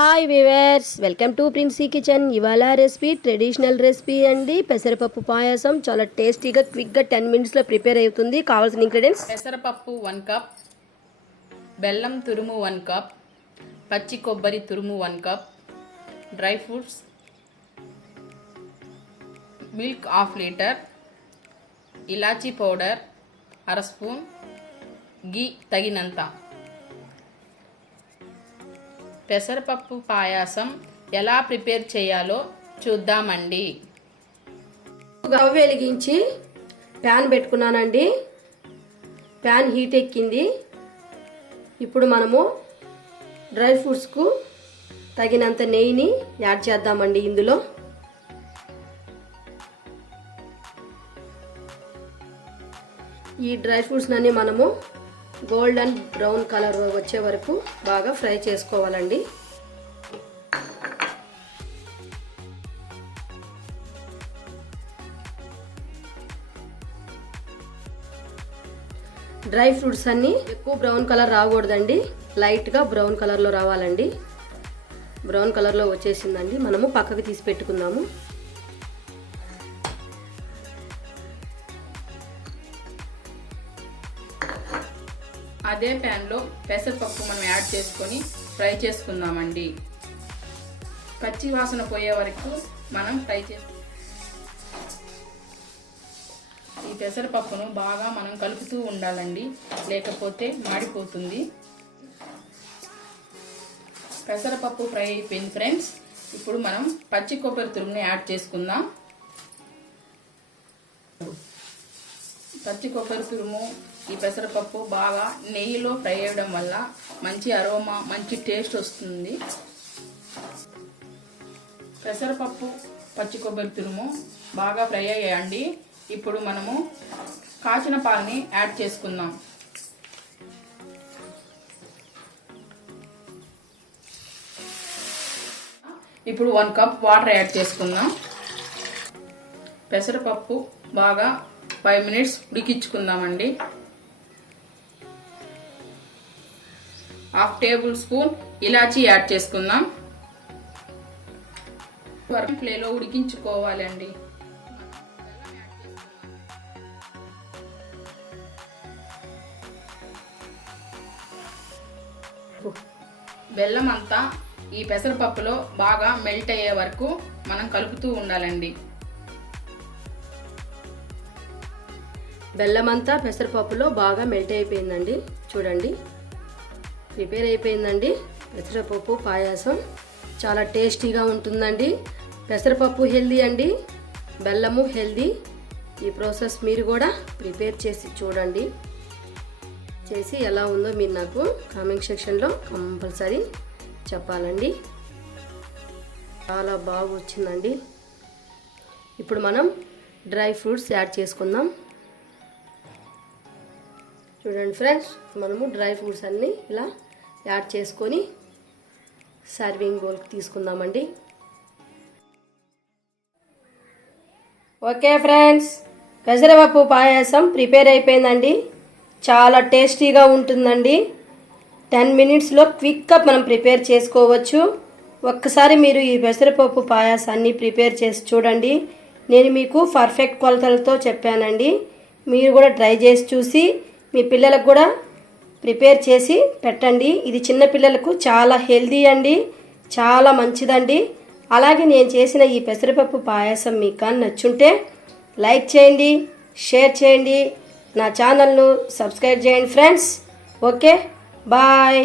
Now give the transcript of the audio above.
Hi viewers, welcome to Princy kitchen. ఇవాళ recipe traditional recipe అండి. పెసరపప్పు పాయసం చాలా టేస్టీగా క్విక్గా 10 మినిట్స్లో ప్రిపేర్ అవుతుంది. కావాల్సిన ఇంగ్రీడియంట్స్: పెసరపప్పు 1 కప్, బెల్లం తురుము 1 కప్, పచ్చి కొబ్బరి తురుము 1 cup, dry fruits, milk half litre, ఇలాచీ పౌడర్ 1/2 స్పూన్, గీ తగినంత. పెసరపప్పు పాయసం ఎలా ప్రిపేర్ చేయాలో చూద్దామండి. స్టవ్ వెలిగించి ప్యాన్ పెట్టుకున్నానండి. ప్యాన్ హీట్ ఎక్కింది. ఇప్పుడు మనము డ్రై ఫ్రూట్స్కు తగినంత నెయ్యిని యాడ్ చేద్దామండి. ఇందులో ఈ డ్రై ఫ్రూట్స్ అన్ని మనము గోల్డెన్ బ్రౌన్ కలర్ వచ్చే వరకు బాగా ఫ్రై చేసుకోవాలండి. డ్రై ఫ్రూట్స్ అన్నీ ఎక్కువ బ్రౌన్ కలర్ రాకూడదండి, లైట్గా బ్రౌన్ కలర్లో రావాలండి. బ్రౌన్ కలర్లో వచ్చేసిందండి. మనము పక్కకు తీసి పెట్టుకుందాము. అదే ప్యాన్లో పెసరపప్పు మనం యాడ్ చేసుకొని ఫ్రై చేసుకుందామండి. పచ్చి వాసన పోయే వరకు మనం ఫ్రై ఈ పెసరపప్పును బాగా మనం కలుపుతూ ఉండాలండి, లేకపోతే మాడిపోతుంది. పెసరపప్పు ఫ్రై అయిపోయింది ఫ్రెండ్స్. ఇప్పుడు మనం పచ్చి కొబ్బరి తురుముని యాడ్ చేసుకుందాం. పచ్చి కొబ్బరి తురుము, ఈ పెసరపప్పు బాగా నెయ్యిలో ఫ్రై అవ్వడం వల్ల మంచి అరోమా, మంచి టేస్ట్ వస్తుంది. పెసరపప్పు, పచ్చి కొబ్బరి తురుము బాగా ఫ్రై అయ్యాయండి. ఇప్పుడు మనము కాచిన పాలని యాడ్ చేసుకుందాం. ఇప్పుడు 1 కప్ వాటర్ యాడ్ చేసుకుందాం. పెసరపప్పు బాగా 5 మినిట్స్ ఉడికించుకుందామండి. 1/2 టేబుల్ స్పూన్ ఇలాచీ యాడ్ చేసుకుందాం. ఫ్లేలో ఉడికించుకోవాలండి. బెల్లం అంతా ఈ పెసరపప్పులో బాగా మెల్ట్ అయ్యే వరకు మనం కలుపుతూ ఉండాలండి. బెల్లం అంతా పెసరపప్పులో బాగా మెల్ట్ అయిపోయిందండి. చూడండి, ప్రిపేర్ అయిపోయిందండి. పెసరపప్పు పాయసం చాలా టేస్టీగా ఉంటుందండి. పెసరపప్పు హెల్దీ అండి, బెల్లము హెల్దీ. ఈ ప్రాసెస్ మీరు కూడా ప్రిపేర్ చేసి చూడండి. చేసి ఎలా ఉందో మీరు నాకు కామెంట్ సెక్షన్లో కంపల్సరీ చెప్పాలండి. చాలా బాగా వచ్చిందండి. ఇప్పుడు మనం డ్రై ఫ్రూట్స్ యాడ్ చేసుకుందాం. చూడండి ఫ్రెండ్స్, మనము డ్రై ఫ్రూట్స్ అన్నీ ఇలా యాడ్ చేసుకొని సర్వింగ్ బౌల్కి తీసుకుందామండి. ఓకే ఫ్రెండ్స్, పెసరపప్పు పాయసం ప్రిపేర్ అయిపోయిందండి. చాలా టేస్టీగా ఉంటుందండి. 10 మినిట్స్లో క్విక్గా మనం ప్రిపేర్ చేసుకోవచ్చు. ఒక్కసారి మీరు ఈ పెసరపప్పు పాయసాన్ని ప్రిపేర్ చేసి చూడండి. నేను మీకు పర్ఫెక్ట్ కొలతలతో చెప్పానండి. మీరు కూడా ట్రై చేసి చూసి మీ పిల్లలకు కూడా ప్రిపేర్ చేసి పెట్టండి. ఇది చిన్న పిల్లలకు చాలా హెల్దీ అండి, చాలా మంచిదండి. అలాగే నేను చేసిన ఈ పెసరపప్పు పాయసం మీకు నచ్చుంటే లైక్ చేయండి, షేర్ చేయండి, నా ఛానల్ను సబ్స్క్రైబ్ చేయండి ఫ్రెండ్స్. Okay, bye.